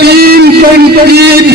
3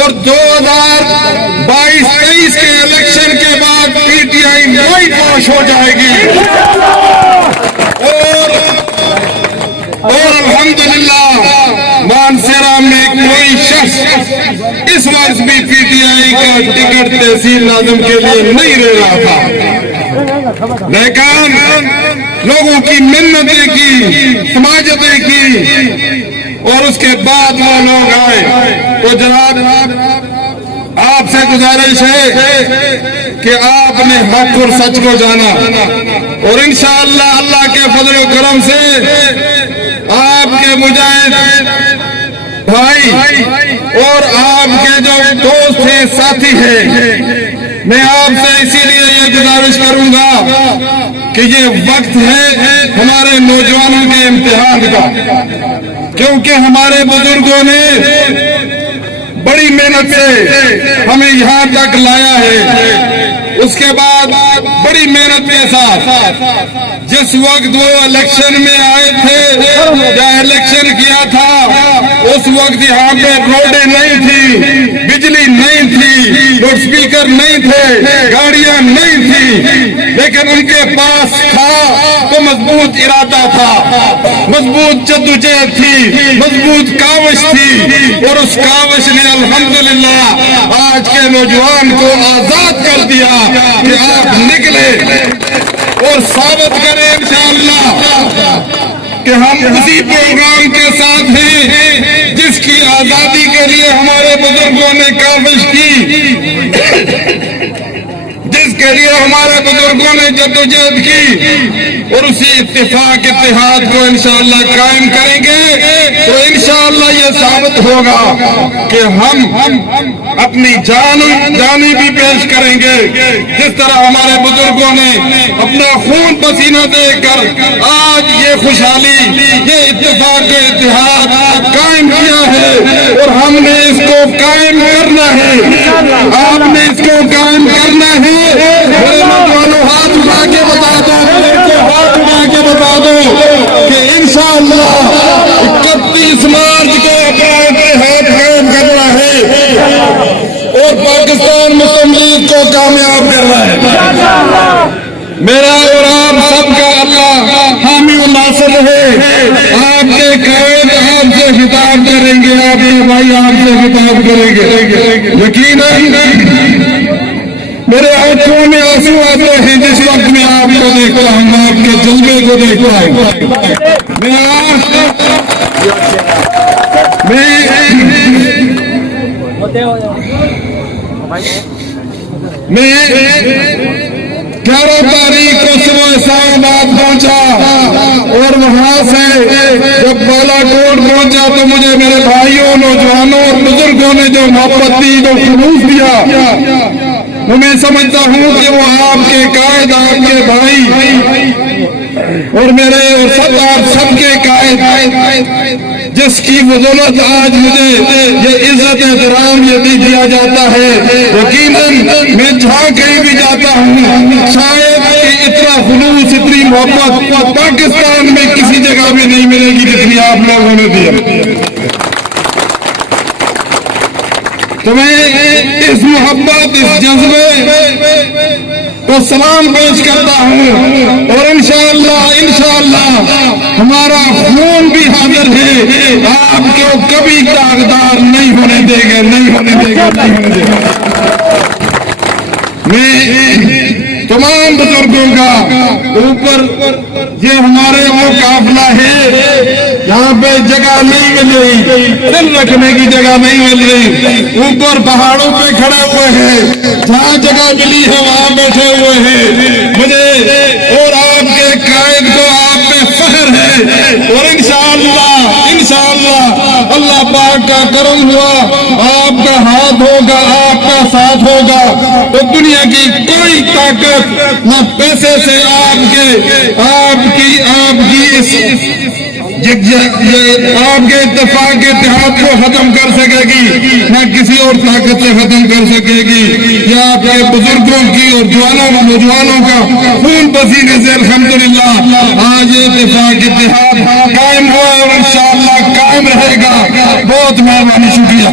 اور 2022-23 کے الیکشن کے بعد P T I whitewash ہو جائے گی اور الحمدللہ مانسیرا میں کوئی شخص اس وقت بھی پی ٹی آئی کا ٹکٹ تحصیل ناظم کے لیے نہیں رہ رہا تھا، لیکن لوگوں کی منتیں کی، سماجتیں کی اور اس کے بعد وہ لوگ آئے۔ تو جناب آپ سے گزارش ہے کہ آپ نے حق اور سچ کو جانا اور انشاءاللہ اللہ کے فضل و کرم سے آپ کے مجاہد بھائی اور آپ کے جو دوست ہیں، ساتھی ہیں، میں آپ سے اسی لیے یہ گزارش کروں گا کہ یہ وقت ہے ہمارے نوجوانوں کے امتحان کا، کیونکہ ہمارے بزرگوں نے بڑی محنت سے ہمیں یہاں تک لایا ہے۔ اس کے بعد بڑی محنت کے ساتھ جس وقت وہ الیکشن میں آئے تھے یا الیکشن کیا تھا، اس وقت یہاں پہ روڈیں نہیں تھی، بجلی نہیں تھی، لاؤڈ اسپیکر نہیں تھے، گاڑیاں نہیں تھی، لیکن ان کے پاس تھا تو مضبوط ارادہ تھا، مضبوط جدوجہد تھی، مضبوط کاوش تھی، اور اس کاوش نے الحمدللہ آج کے نوجوان کو آزاد کر دیا کہ آپ نکلے اور ثابت کریں انشاءاللہ کہ ہم اسی پروگرام کے ساتھ ہیں جس کی آزادی کے لیے ہمارے بزرگوں نے کاوش کی، جس کے لیے ہمارے بزرگوں نے جدوجہد کی، اور اسی اتفاق اتحاد کو انشاءاللہ قائم کریں گے تو انشاءاللہ یہ ثابت ہوگا کہ ہم اپنی جانی بھی پیش کریں گے، جس طرح ہمارے بزرگوں نے اپنا خون پسینہ دے کر آج یہ خوشحالی، یہ اتفاق اتحاد قائم کیا ہے، اور ہم نے اس کو قائم کرنا ہے، آپ نے اس کو قائم کرنا ہے۔ میرے نوجوانوں ہاتھ اٹھا کے بتا دو، ہاتھ اٹھا کے بتا دو کہ انشاءاللہ 31 مارچ کو اپنا اتحاد قائم کرنا ہے اور پاکستان مسلم لیگ کو کامیاب کرنا ہے۔ میرا اور آپ سب کا اللہ حامی و ناصر رہے۔ آپ کے قائد آپ سے خطاب کریں گے، آپ کے بھائی آپ سے خطاب کریں گے، یقیناً میرے آنکھوں میں آنسو آتے ہیں جس وقت میں آپ کو دیکھتا ہوں، آپ کے جذبے کو دیکھتا ہوں۔ میں 11 تاریخ کو صبح اسلام آباد پہنچا اور وہاں سے جب بالا کوٹ پہنچا تو مجھے میرے بھائیوں، نوجوانوں اور بزرگوں نے جو محبت دی، جو خلوص دیا، میں سمجھتا ہوں کہ وہ آپ کے قائد، آپ کے بھائی اور میرے اور آپ سب کے قائد، جس کی بدولت آج مجھے یہ عزت احترام یہ دیا جاتا ہے، یقیناً میں جہاں کہیں بھی جاتا ہوں شاید کہ اتنا خلوص، اتنی محبت پاکستان میں کسی جگہ میں نہیں ملے گی جتنی آپ لوگوں نے دی۔ تو میں اس محبت، اس جذبے کو سلام پیش کرتا ہوں، اور انشاءاللہ ہمارا خون بھی حاضر ہے، آپ کو کبھی داغدار نہیں ہونے دے گا، نہیں ہونے دے گا۔ میں تمام بزرگوں کا اوپر یہ ہمارے وہ قافلہ ہے، یہاں پہ جگہ نہیں مل رہی، دل رکھنے کی جگہ نہیں مل رہی، اوپر پہاڑوں پہ کھڑے ہوئے ہیں، جہاں جگہ ملی ہے وہاں بیٹھے ہوئے ہیں۔ مجھے اور آپ کے قائد کو آپ پہ فخر ہے، اور انشاءاللہ اللہ پاک کا کرم ہوا، آپ کا ہاتھ ہوگا، آپ کا ساتھ ہوگا تو دنیا کی کوئی طاقت نہ پیسے سے آپ کے اتفاق کے اتحاد کو ختم کر سکے گی، نہ کسی اور طاقت سے ختم کر سکے گی۔ یہ آپ کے بزرگوں کی اور نوجوانوں کا خون پسینے سے الحمدللہ آج اتفاق اتحاد قائم ہوا اور انشاءاللہ قائم رہے گا۔ بہت مہربانی، شکریہ۔